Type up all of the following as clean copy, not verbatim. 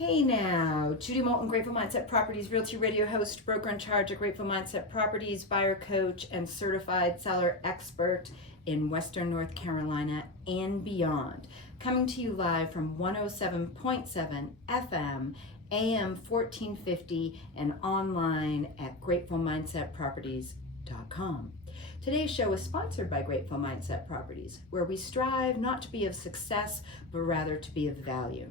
Hey now, Judy Moulton, Grateful Mindset Properties, Realty Radio host, broker in charge of Grateful Mindset Properties, buyer coach, and certified seller expert in Western North Carolina and beyond. Coming to you live from 107.7 FM, AM 1450, and online at gratefulmindsetproperties.com. Today's show is sponsored by Grateful Mindset Properties, where we strive not to be of success, but rather to be of value.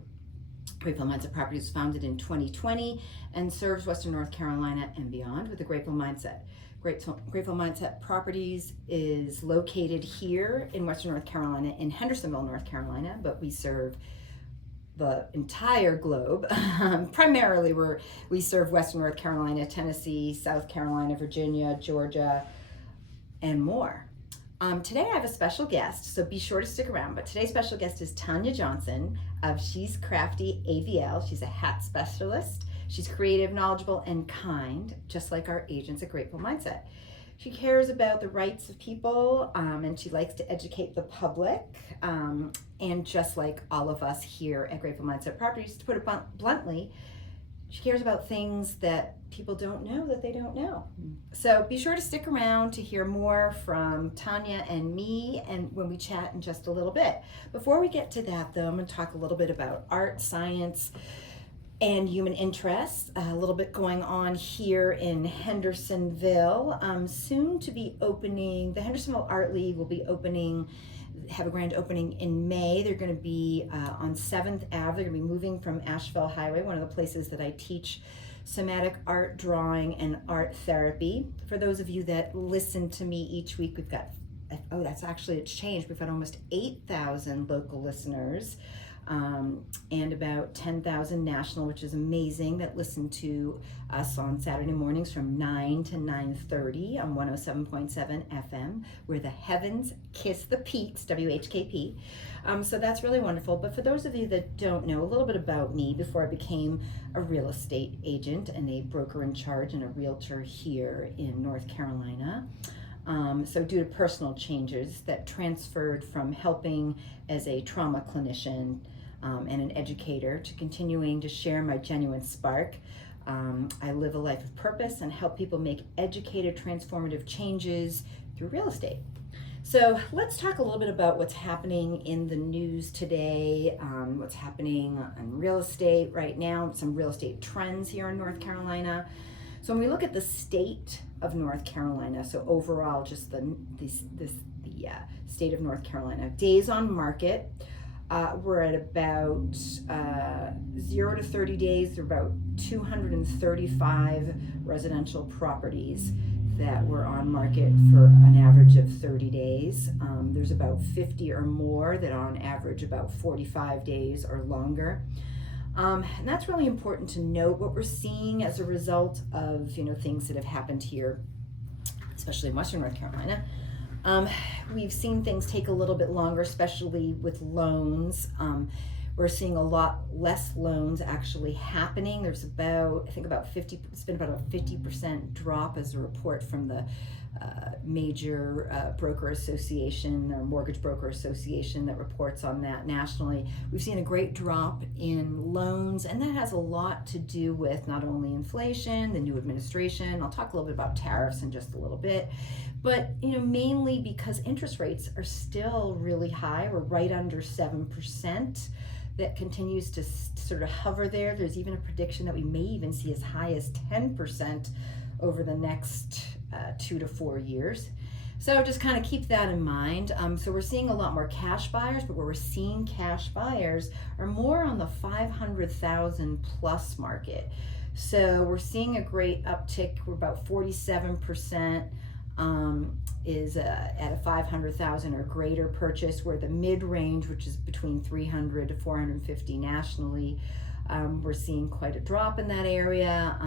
Grateful Mindset Properties was founded in 2020 and serves Western North Carolina and beyond with a grateful mindset. Grateful Mindset Properties is located here in Western North Carolina in Hendersonville, North Carolina, but we serve the entire globe. Primarily we serve Western North Carolina, Tennessee, South Carolina, Virginia, Georgia, and more. Today I have a special guest, so be sure to stick around. But today's special guest is Tanya Johnson of She's Crafty AVL. She's a hat specialist. She's creative, knowledgeable, and kind, just like our agents at Grateful Mindset. She cares about the rights of people, and she likes to educate the public. And just like all of us here at Grateful Mindset Properties, to put it bluntly, she cares about things that people don't know that they don't know. So be sure to stick around to hear more from Tanya and me and when we chat in just a little bit. Before we get to that though, I'm going to talk a little bit about art, science, and human interests. A little bit going on here in Hendersonville. Soon to be opening, the Hendersonville Art League will be have a grand opening in May. They're going to be on 7th Ave. They're going to be moving from Asheville Highway, one of the places that I teach somatic art, drawing, and art therapy. For those of you that listen to me each week, we've got, it's changed. We've got almost 8,000 local listeners and about 10,000 national, which is amazing, that listen to us on Saturday mornings from 9 to 9:30 on 107.7 FM, where the heavens kiss the peaks, WKHP. So that's really wonderful. But for those of you that don't know, a little bit about me before I became a real estate agent and a broker in charge and a realtor here in North Carolina. So due to personal changes that transferred from helping as a trauma clinician and an educator to continuing to share my genuine spark, I live a life of purpose and help people make educated, transformative changes through real estate. So let's talk a little bit about what's happening in the news today, what's happening in real estate right now, some real estate trends here in North Carolina. So when we look at the state of North Carolina, so overall just the state of North Carolina, days on market, we're at about 0 to 30 days. There are about 235 residential properties that were on market for an average of 30 days. There's about 50 or more that are on average about 45 days or longer. And that's really important to note. What we're seeing as a result of things that have happened here, especially in Western North Carolina, we've seen things take a little bit longer, especially with loans. We're seeing a lot less loans actually happening. There's it's been about a 50% drop as a report from the major broker association or mortgage broker association that reports on that nationally. We've seen a great drop in loans, and that has a lot to do with not only inflation, the new administration. I'll talk a little bit about tariffs in just a little bit, but mainly because interest rates are still really high. We're right under 7%. That continues to sort of hover there. There's even a prediction that we may even see as high as 10% over the next 2 to 4 years. So just kind of keep that in mind. So we're seeing a lot more cash buyers, but where we're seeing cash buyers are more on the 500,000 plus market. So we're seeing a great uptick. We're about 47% is at a 500,000 or greater purchase, where the mid-range, which is between 300 to 450 nationally, we're seeing quite a drop in that area.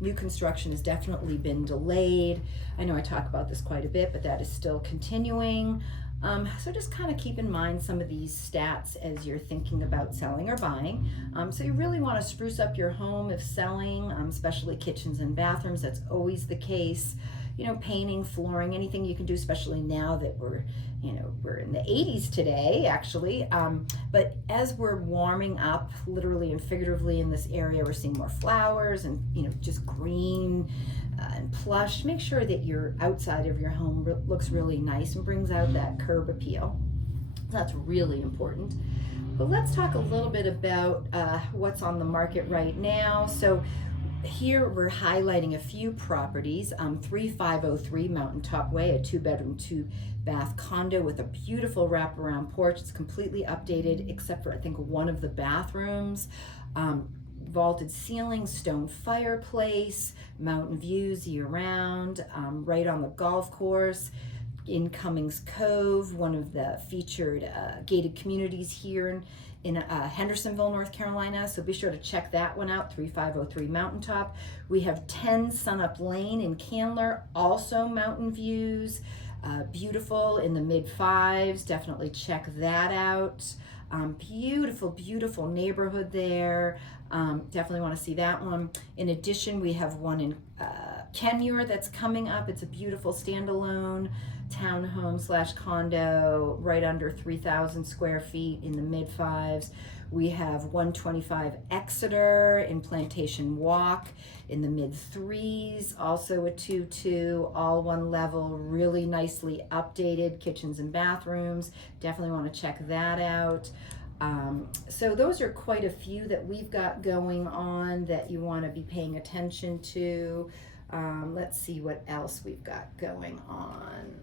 New construction has definitely been delayed. I know I talk about this quite a bit, but that is still continuing. So just kind of keep in mind some of these stats as you're thinking about selling or buying. So you really want to spruce up your home if selling, especially kitchens and bathrooms. That's always the case. painting, flooring, anything you can do, especially now that we're in the 80s today, actually. But as we're warming up, literally and figuratively in this area, we're seeing more flowers and, just green and plush. Make sure that your outside of your home looks really nice and brings out that curb appeal. That's really important. But let's talk a little bit about what's on the market right now. So here we're highlighting a few properties. 3503 Mountaintop Way, a 2-bedroom, 2-bath condo with a beautiful wraparound porch. It's completely updated except for, I think, one of the bathrooms. Vaulted ceiling, stone fireplace, mountain views year-round, right on the golf course in Cummings Cove, one of the featured gated communities here in Hendersonville, North Carolina. So be sure to check that one out, 3503 Mountaintop. We have 10 Sunup Lane in Candler, also mountain views, beautiful in the mid-5s. Definitely check that out. Beautiful, beautiful neighborhood there. Definitely want to see that one. In addition, we have one in Kenmure that's coming up. It's a beautiful standalone townhome / condo, right under 3,000 square feet in the mid-5s. We have 125 Exeter in Plantation Walk in the mid-3s, also a 2-2, all one level, really nicely updated kitchens and bathrooms. Definitely want to check that out. So those are quite a few that we've got going on that you want to be paying attention to. Let's see what else we've got going on.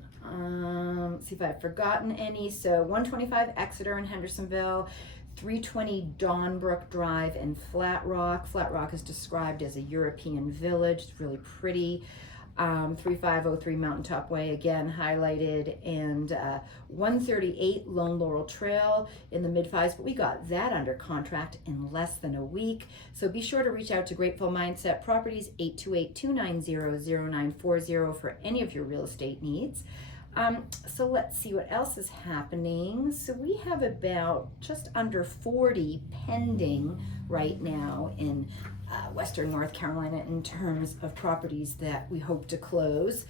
Let's see if I've forgotten any. So 125 Exeter in Hendersonville, 320 Dawnbrook Drive in Flat Rock. Flat Rock is described as a European village. It's really pretty. 3503 Mountaintop Way, again highlighted, and 138 Lone Laurel Trail in the mid-5s, but we got that under contract in less than a week. So be sure to reach out to Grateful Mindset Properties, 828-290-0940 for any of your real estate needs. So let's see what else is happening. So we have about just under 40 pending right now in Western North Carolina in terms of properties that we hope to close.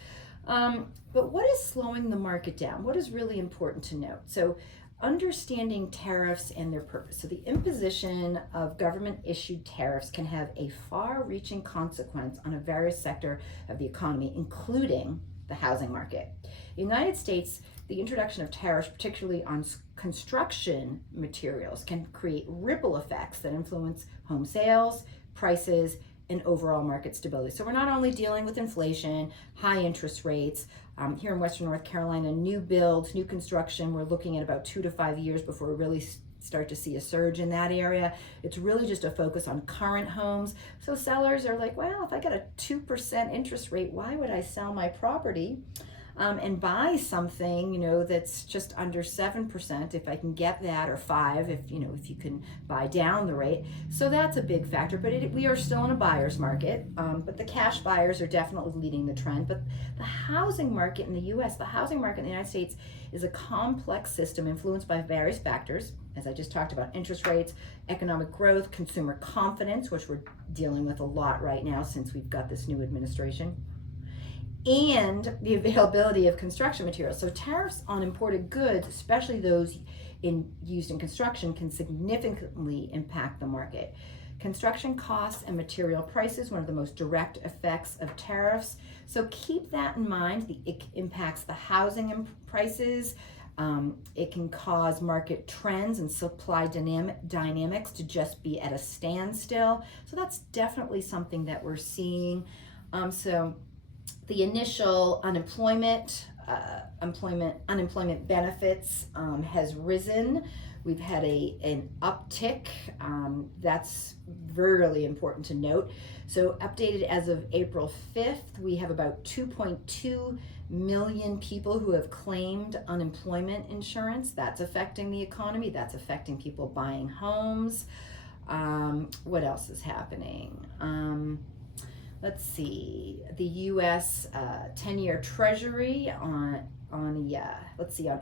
But what is slowing the market down? What is really important to note? So understanding tariffs and their purpose. So the imposition of government-issued tariffs can have a far-reaching consequence on a various sector of the economy, including the housing market. In the United States, the introduction of tariffs, particularly on construction materials, can create ripple effects that influence home sales, prices, and overall market stability. So we're not only dealing with inflation, high interest rates. Here in Western North Carolina, new builds, new construction, we're looking at about 2 to 5 years before we really start to see a surge in that area. It's really just a focus on current homes. So sellers are like, well, if I got a 2% interest rate, why would I sell my property and buy something, that's just under 7% if I can get that, or 5 if you can buy down the rate. So that's a big factor, but we are still in a buyer's market, but the cash buyers are definitely leading the trend. But the housing market in the U.S., the housing market in the United States is a complex system influenced by various factors, as I just talked about: interest rates, economic growth, consumer confidence, which we're dealing with a lot right now since we've got this new administration, and the availability of construction materials. So tariffs on imported goods, especially those used in construction, can significantly impact the market. Construction costs and material prices, one of the most direct effects of tariffs. So keep that in mind. It impacts the housing prices. It can cause market trends and supply dynamics to just be at a standstill. So that's definitely something that we're seeing. So the initial unemployment benefits has risen. We've had an uptick. That's really important to note. So updated as of April 5th, we have about 2.2 million people who have claimed unemployment insurance. That's affecting the economy. That's affecting people buying homes. What else is happening? Let's see, the U.S. 10-year Treasury on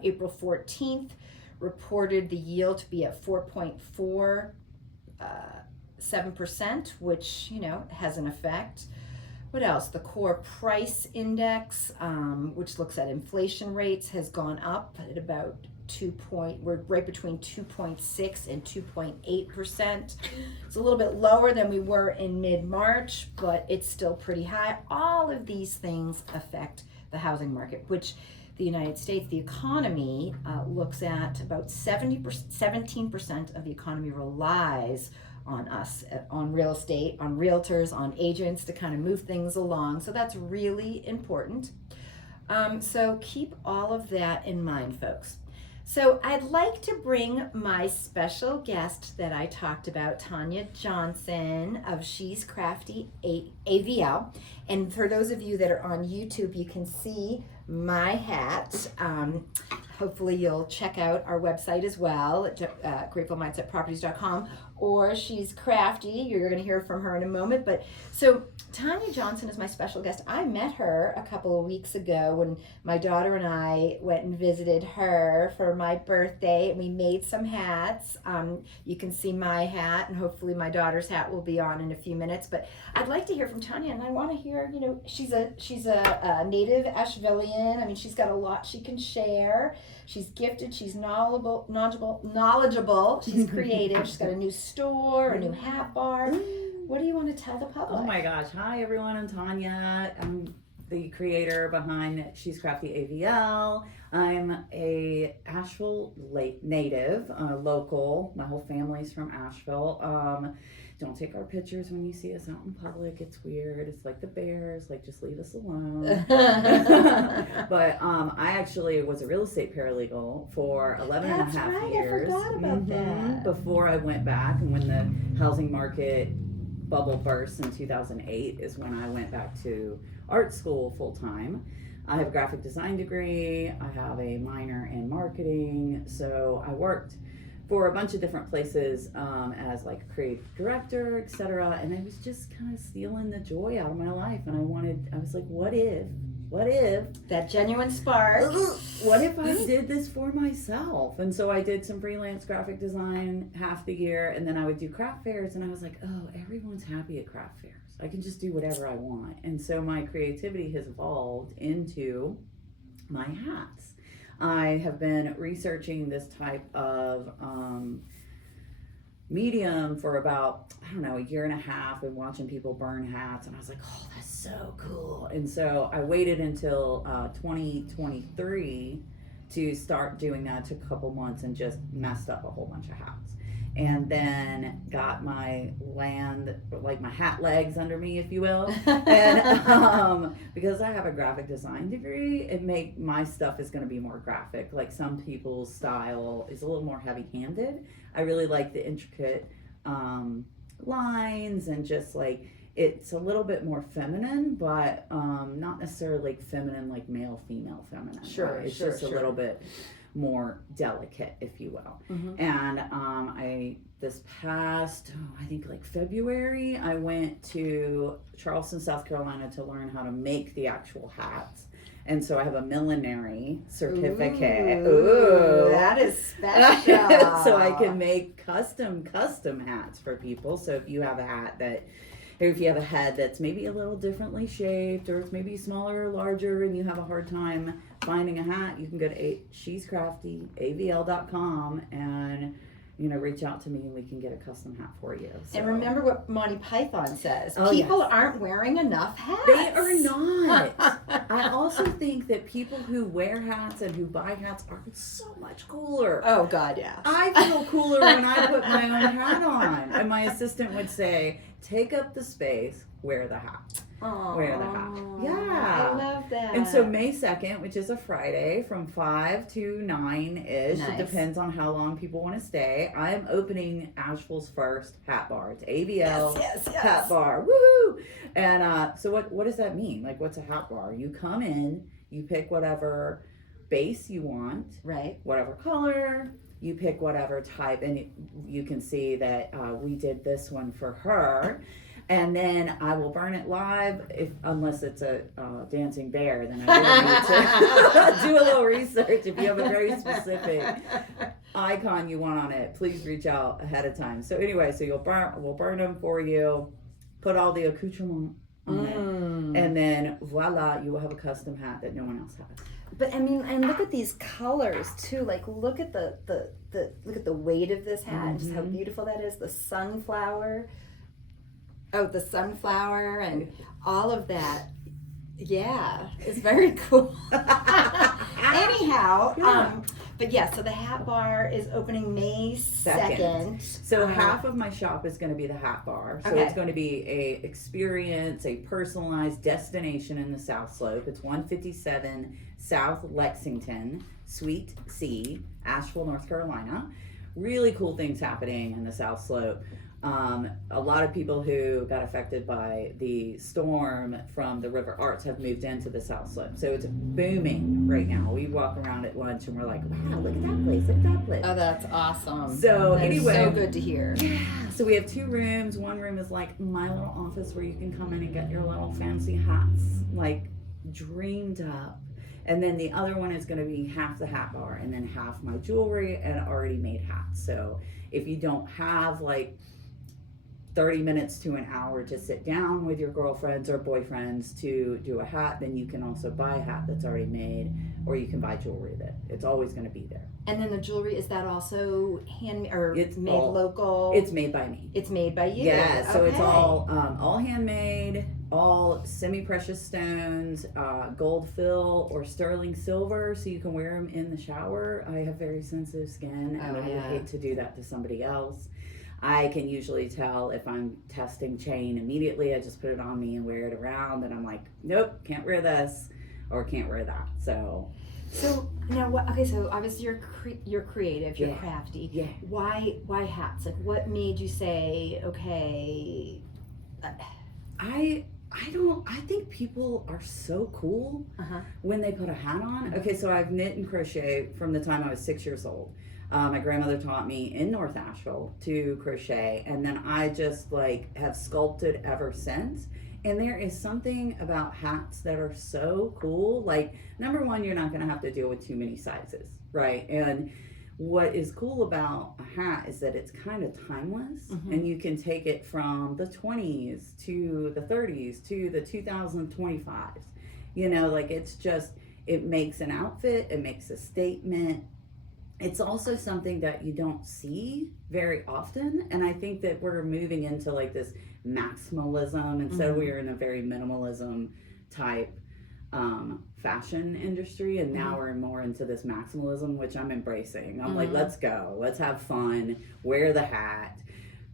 April 14th reported the yield to be at 4.47%, which has an effect. What else? The core price index, which looks at inflation rates, has gone up at about we're right between 2.6 and 2.8%. It's a little bit lower than we were in mid-March, but it's still pretty high. All of these things affect the housing market, which the United States, the economy looks at about 17% of the economy relies on us, on real estate, on realtors, on agents to kind of move things along. So that's really important. So keep all of that in mind, folks. So I'd like to bring my special guest that I talked about, Tanya Johnson of She's Crafty AVL. And for those of you that are on YouTube, you can see my hat. Hopefully you'll check out our website as well at gratefulmindsetproperties.com, or She's Crafty. You're going to hear from her in a moment. But so Tanya Johnson is my special guest. I met her a couple of weeks ago when my daughter and I went and visited her for my birthday, and we made some hats. You can see my hat, and hopefully my daughter's hat will be on in a few minutes. But I'd like to hear from Tanya, and I want to hear, she's a native Ashevillean. I mean, she's got a lot she can share. She's gifted, she's knowledgeable, she's creative, she's got a new store, a new hat bar. What do you want to tell the public? Oh my gosh. Hi everyone, I'm Tanya. I'm the creator behind She's Crafty AVL. I'm a Asheville native, local. My whole family's from Asheville. Don't take our pictures when you see us out in public. It's weird. It's like the bears. Like, just leave us alone. But I actually was a real estate paralegal for 11 and a half years. I forgot about that. Before I went back, and when the housing market bubble burst in 2008 is when I went back to art school full time. I have a graphic design degree. I have a minor in marketing. So I worked for a bunch of different places as like a creative director, etc. And I was just kind of stealing the joy out of my life. And I was like, what if that genuine spark, what if I did this for myself? And so I did some freelance graphic design half the year, and then I would do craft fairs, and I was like, oh, everyone's happy at craft fairs. I can just do whatever I want. And so my creativity has evolved into my hats. I have been researching this type of medium for about, a year and a half, and watching people burn hats, and I was like, oh, that's so cool. And so I waited until 2023 to start doing that. It took a couple months and just messed up a whole bunch of hats. And then got my my hat legs under me, if you will. And because I have a graphic design degree, my stuff is going to be more graphic. Like, some people's style is a little more heavy-handed. I really like the intricate lines, and just like, it's a little bit more feminine, but not necessarily like feminine, like male, female feminine. Sure, right? It's just a little bit more delicate, if you will. Mm-hmm. And this past, I think like February, I went to Charleston, South Carolina to learn how to make the actual hats. And so I have a millinery certificate. Ooh, that is special. So I can make custom hats for people. So if you have a head that's maybe a little differently shaped, or it's maybe smaller or larger, and you have a hard time finding a hat, you can go to she'scraftyavl.com and reach out to me, and we can get a custom hat for you. So. And remember what Monty Python says. People aren't wearing enough hats. They are not. I also think that people who wear hats and who buy hats are so much cooler. Oh, God, yeah. I feel cooler when I put my own hat on. And my assistant would say, take up the space, wear the hat. Aww, wear the hat. Yeah. I love that. And so May 2nd, which is a Friday, from 5 to 9-ish, Nice. It depends on how long people want to stay, I am opening Asheville's first hat bar. It's AVL Yes. Hat Bar. Woohoo! And so what does that mean? Like, what's a hat bar? You come in, you pick whatever base you want. Right. Whatever color. You pick whatever type, and you can see that we did this one for her. And then I will burn it live, unless it's a dancing bear, then I really need to do a little research. If you have a very specific icon you want on it, please reach out ahead of time. So anyway, we'll burn them for you, put all the accoutrement on it. And then voila, you will have a custom hat that no one else has. But I mean, and look at these colors too. Like, look at the look at the weight of this hat and just how beautiful that is. The sunflower. Oh, the sunflower and all of that. Yeah, it's very cool. Anyhow, but yeah, so the hat bar is opening May 2nd. So half of my shop is going to be the hat bar. So it's going to be a experience, a personalized destination in the South Slope. It's 157 South Lexington, Suite C, Asheville, North Carolina. Really cool things happening in the South Slope. A lot of people who got affected by the storm from the River Arts have moved into the South Slope. So it's booming right now. We walk around at lunch and we're like, wow, look at that place, look at that place. Oh, that's awesome. So that anyway. is so good to hear. Yeah. So we have 2 rooms. One room is like my little office where you can come in and get your little fancy hats, like dreamed up. And then the other one is going to be half the hat bar and then half my jewelry and already made hats. So if you don't have like 30 minutes to an hour to sit down with your girlfriends or boyfriends to do a hat, then you can also buy a hat that's already made, or you can buy jewelry that it's always going to be there. And then the jewelry, is that also handmade or It's made all, local? It's made by me. It's made by you. Yeah, so it's Okay. all handmade, all semi-precious stones, gold fill or sterling silver, so you can wear them in the shower. I have very sensitive skin, and I would hate to do that to somebody else. I can usually tell if I'm testing chain immediately. I just put it on me and wear it around, and I'm like, nope, can't wear this or can't wear that. So now what? Okay, so obviously you're creative, you're crafty. Yeah. Why hats? Like, what made you say, okay? I think people are so cool when they put a hat on. Okay, so I've knit and crochet from the time I was 6 years old. My grandmother taught me in North Asheville to crochet, and then I just like have sculpted ever since. And there is something about hats that are so cool. Like, number one, you're not going to have to deal with too many sizes, right? And what is cool about a hat is that it's kind of timeless, and you can take it from the 20s to the 30s to the 2025s. You know, like, it's just, it makes an outfit, it makes a statement. It's also something that you don't see very often, and I think that we're moving into like this maximalism instead of we're in a very minimalism type fashion industry, and now we're more into this maximalism, which I'm embracing. I'm like, let's go, let's have fun, wear the hat,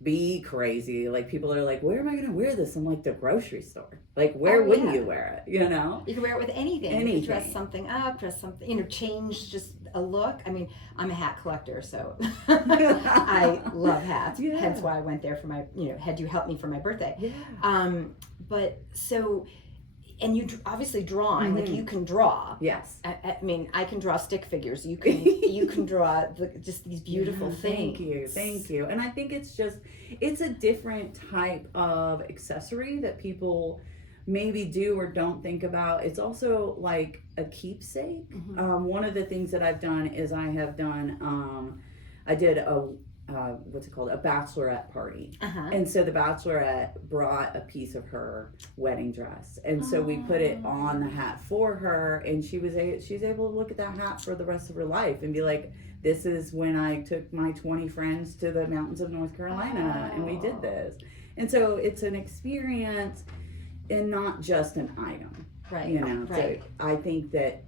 be crazy. Like, people are like, where am I gonna wear this? I'm like, the grocery store. Like, where wouldn't you wear it? You know, you can wear it with anything. You can dress something up, dress something, you know, change just a look. I mean, I'm a hat collector, so I love hats. Hence why I went there for my, you know, had you help me for my birthday. But so, and you obviously drawing, like, you can draw. Yes. I mean, I can draw stick figures. You can draw just these beautiful things. Thank you. And I think it's a different type of accessory that people maybe do or don't think about. It's also like a keepsake. One of the things that I've done is I did a a bachelorette party. And so the bachelorette brought a piece of her wedding dress, and so we put it on the hat for her, and she's able to look at that hat for the rest of her life and be like, this is when I took my 20 friends to the mountains of North Carolina and we did this. And so it's an experience and not just an item, you know. So I think that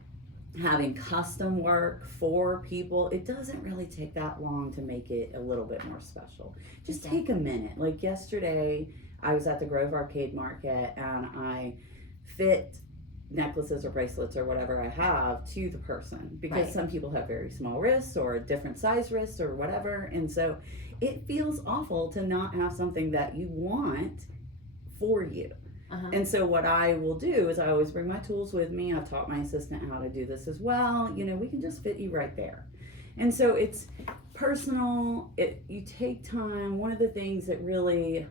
having custom work for people, it doesn't really take that long to make it a little bit more special. Just take a minute. Like yesterday, I was at the Grove Arcade Market and I fit necklaces or bracelets or whatever I have to the person, because some people have very small wrists or a different size wrist or whatever, and so it feels awful to not have something that you want for you. And so what I will do is I always bring my tools with me. I've taught my assistant how to do this as well. You know, we can just fit you right there. And so it's personal. You take time. One of the things that really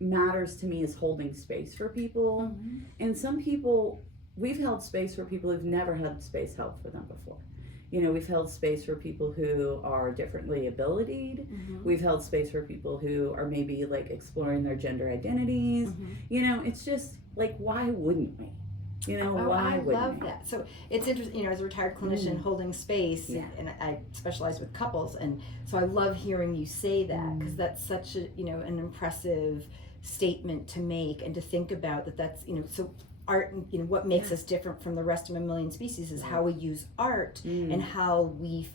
matters to me is holding space for people. And some people, we've held space for people who've never had space held for them before. You know, we've held space for people who are differently abilitied. We've held space for people who are maybe like exploring their gender identities. You know, it's just like, why wouldn't we? You know, why I wouldn't love we? that. So it's interesting, you know, as a retired clinician holding space, Yeah. and I specialize with couples, and so I love hearing you say that, because that's such a, you know, an impressive statement to make, and to think about that. That's, you know, so art, you know, what makes us different from the rest of mammalian species is how we use art, and how we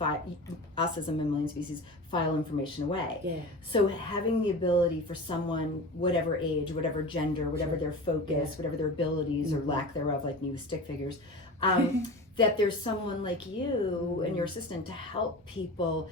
us as a mammalian species file information away. Yeah. So having the ability for someone, whatever age, whatever gender, whatever their focus, whatever their abilities or lack thereof, like me with stick figures, that there's someone like you and your assistant to help people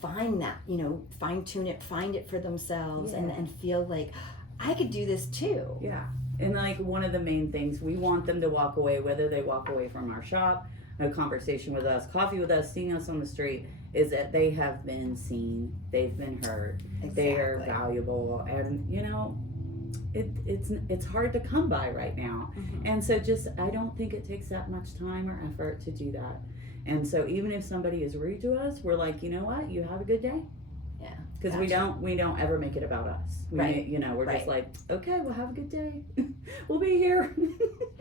find that, you know, fine tune it, find it for themselves, and feel like I could do this too. Yeah. And like one of the main things, we want them to walk away, whether they walk away from our shop, a conversation with us, coffee with us, seeing us on the street, is that they have been seen, they've been heard, they are valuable, and you know, it's hard to come by right now. And so just, I don't think it takes that much time or effort to do that. And so even if somebody is rude to us, we're like, you know what, you have a good day. Yeah. Because we don't ever make it about us. You know, we're just like, okay, well, have a good day. We'll be here.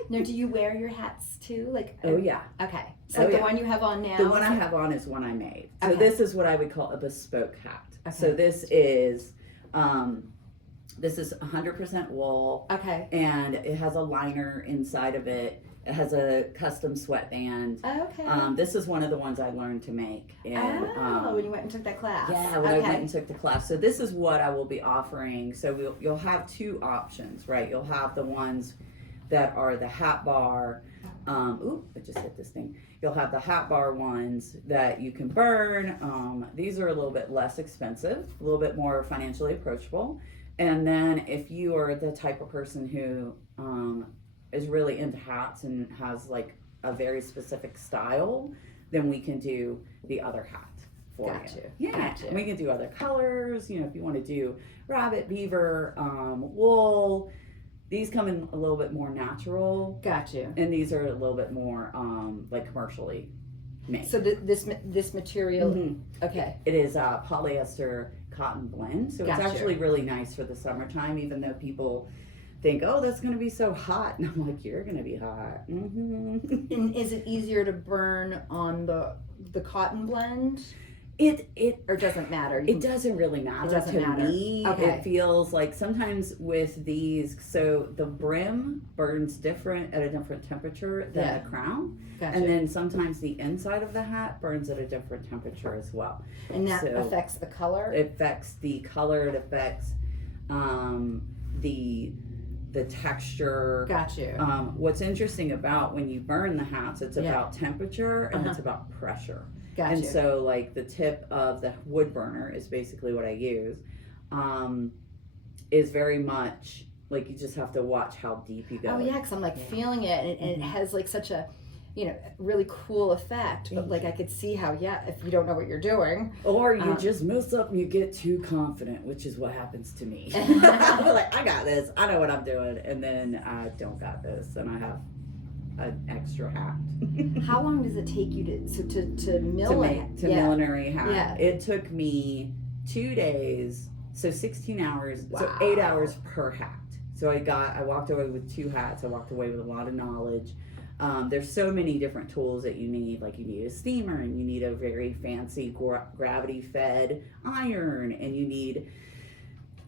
Now, do you wear your hats too? Like, oh yeah. Okay. So like the one you have on now. The one I have on is one I made. So this is what I would call a bespoke hat. Okay. So this is 100% wool. Okay. And it has a liner inside of it. It has a custom sweatband. Okay. This is one of the ones I learned to make. And, when you went and took that class. Yeah, when I went and took the class. So this is what I will be offering. So you'll have two options, right? You'll have the ones that are the hat bar. I just hit this thing. You'll have the hat bar ones that you can burn. These are a little bit less expensive, a little bit more financially approachable. And then if you are the type of person who is really into hats and has like a very specific style, then we can do the other hat for you. Yeah, we can do other colors. You know, if you want to do rabbit, beaver, wool. These come in a little bit more natural. And these are a little bit more like commercially made. So this material, okay. It is a polyester cotton blend. So it's actually really nice for the summertime, even though people think, oh, that's going to be so hot. And I'm like, you're going to be hot. And is it easier to burn on the cotton blend? It or doesn't matter. It doesn't really matter to me. Okay. It feels like sometimes with these, so the brim burns different at a different temperature than the crown. And then sometimes the inside of the hat burns at a different temperature as well. And that affects the color? It affects the color. It affects the texture. What's interesting about when you burn the hats, it's about temperature and it's about pressure. And so like the tip of the wood burner is basically what I use, is very much like you just have to watch how deep you go. Oh yeah, because I'm like feeling it, and it has like such a, you know, really cool effect. But like I could see how, if you don't know what you're doing. Or you just mess up and you get too confident, which is what happens to me. I'm like, I got this, I know what I'm doing, and then I don't got this, and I have an extra hat. How long does it take you to mill millinery hat? Yeah. It took me 2 days, so 16 hours, so 8 hours per hat. So I walked away with 2 hats. I walked away with a lot of knowledge. There's so many different tools that you need. Like you need a steamer, and you need a very fancy gravity fed iron, and you need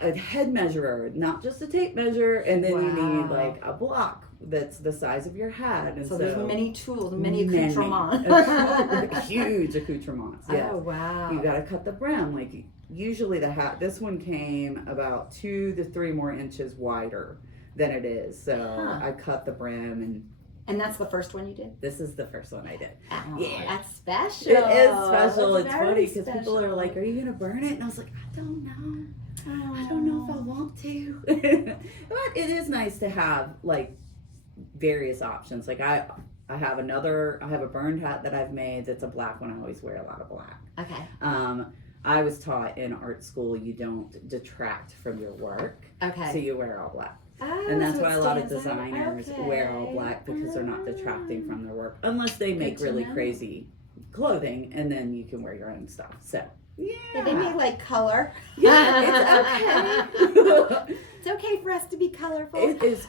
a head measurer, not just a tape measure, and then you need like a block that's the size of your hat. And so there's many tools, many accoutrements. Huge accoutrements, yes. Oh, wow. You gotta cut the brim. Like usually the hat, this one came about 2 to 3 more inches wider than it is. So I cut the brim and that's the first one you did? This is the first one I did. Oh, yeah. That's special. It is special. It's funny because people are like, are you going to burn it? And I was like, I don't know. I don't know if I want to. But it is nice to have like various options. Like I have a burned hat that I've made that's a black one. I always wear a lot of black. Okay. I was taught in art school you don't detract from your work. Okay. So you wear all black. Oh, and that's so why a lot of designers wear all black, because they're not detracting from their work, unless they make really crazy clothing, and then you can wear your own stuff. So Yeah, they may like color. yeah, it's okay. It's okay for us to be colorful. It is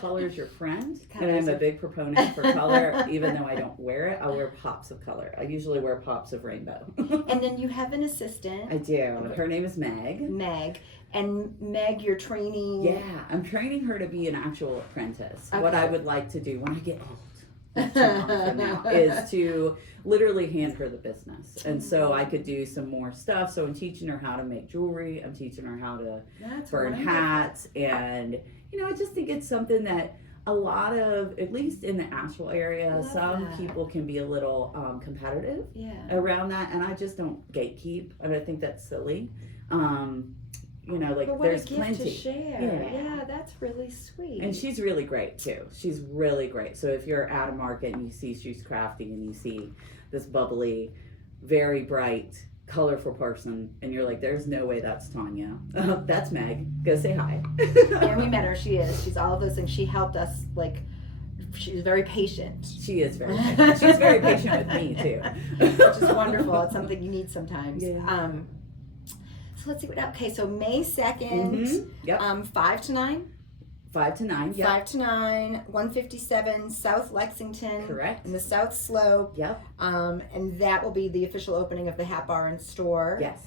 color's your friend, and I'm a big proponent for color. Even though I don't wear it, I wear pops of color. I usually wear pops of rainbow. And then you have an assistant. I do. Her name is Meg. Meg. And Meg, you're training. Yeah, I'm training her to be an actual apprentice. Okay. What I would like to do when I get old, from now, is to literally hand her the business. And so I could do some more stuff. So I'm teaching her how to make jewelry. I'm teaching her how to burn hats. And, you know, I just think it's something that a lot of, at least in the Asheville area, some people can be a little competitive around that. And I just don't gatekeep. And I think that's silly. You know, like, but what there's a gift plenty to share. Yeah, that's really sweet. And she's really great too. She's really great. So if you're at a market and you see She's Crafty and you see this bubbly, very bright, colorful person, and you're like, there's no way that's Tanya. That's Meg. Go say hi. And we met her. She's all of those things. She helped us, like, she's very patient. She is very patient. She's very patient with me too. Which is wonderful. It's something you need sometimes. Yeah. So let's see okay, so May 2nd, Yep. 5 to 9? 5 to 9, yep. 5 to 9, 157 South Lexington. Correct. In the South Slope. Yep. And that will be the official opening of the Hat Bar and Store. Yes.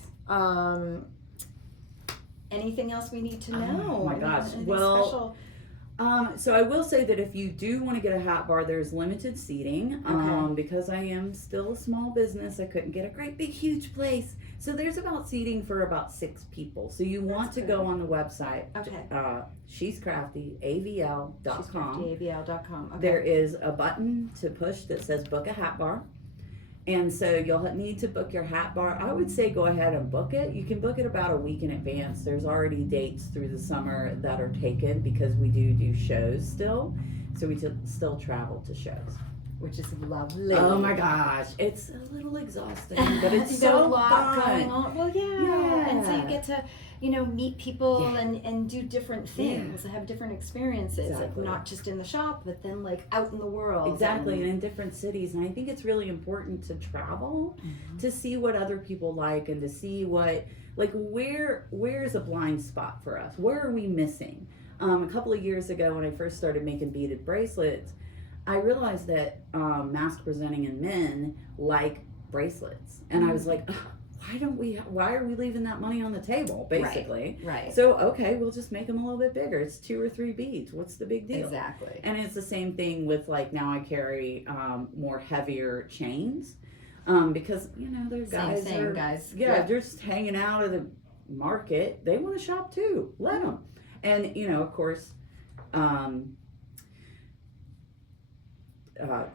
Anything else we need to know? Oh my gosh. Anything Well, special? So I will say that if you do want to get a hat bar, there's limited seating. Because I am still a small business, I couldn't get a great big huge place. So there's about seating for about 6 people. So you want to go on the website. Okay. She's Crafty AVL.com. She's Crafty AVL.com. Okay. There is a button to push that says book a hat bar. And so you'll need to book your hat bar. I would say go ahead and book it. You can book it about a week in advance. There's already dates through the summer that are taken because we do shows still. So we still travel to shows. Which is lovely. Oh my gosh. It's a little exhausting, but it's so a lot fun. going on. Well, yeah. And so you get to, meet people and do different things and have different experiences. Exactly. Like not just in the shop, but then like out in the world. Exactly, and in different cities. And I think it's really important to travel to see what other people like and to see what, like, where's a blind spot for us? Where are we missing? A couple of years ago when I first started making beaded bracelets, I realized that mask presenting and men like bracelets. And I was like, why are we leaving that money on the table, basically? Right. So, okay, we'll just make them a little bit bigger. It's 2 or 3 beads. What's the big deal? Exactly. And it's the same thing with, like, now I carry more heavier chains because, they're guys. Guys. Yeah, they're just hanging out at the market. They want to shop too. Let them. And, of course,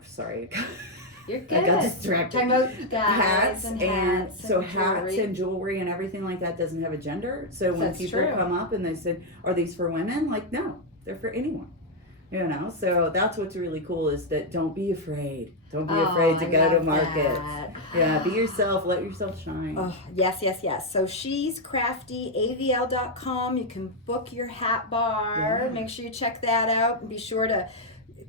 sorry. You're good. I got distracted. Talking about guys and hats so and hats jewelry. and jewelry and everything like that doesn't have a gender. So when That's people true. come up and they said, "Are these for women?" Like, no, they're for anyone. So that's what's really cool is that don't be afraid. Don't be afraid to go to markets. Yeah, be yourself. Let yourself shine. Oh, yes. So she's craftyavl.com. You can book your hat bar. Yeah. Make sure you check that out and be sure to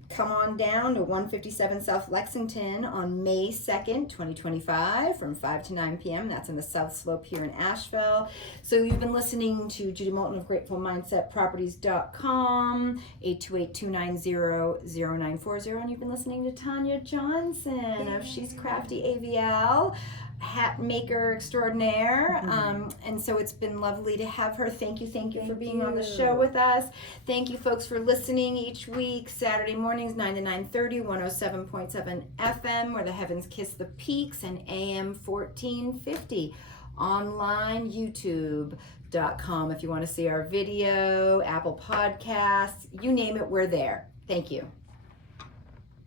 come on down to 157 South Lexington on May 2nd, 2025 from 5 to 9 p.m. That's in the South Slope here in Asheville. So you've been listening to Judy Moulton of GratefulMindsetProperties.com, 828-290-0940, and you've been listening to Tanya Johnson of She's Crafty AVL, hat maker extraordinaire. And so it's been lovely to have her. Thank you for being on the show with us. Thank you folks for listening each week, Saturday mornings 9 to 9:30, 107.7 FM where the heavens kiss the peaks, and AM 1450 online, youtube.com if you want to see our video, Apple Podcasts, you name it, we're there. Thank you.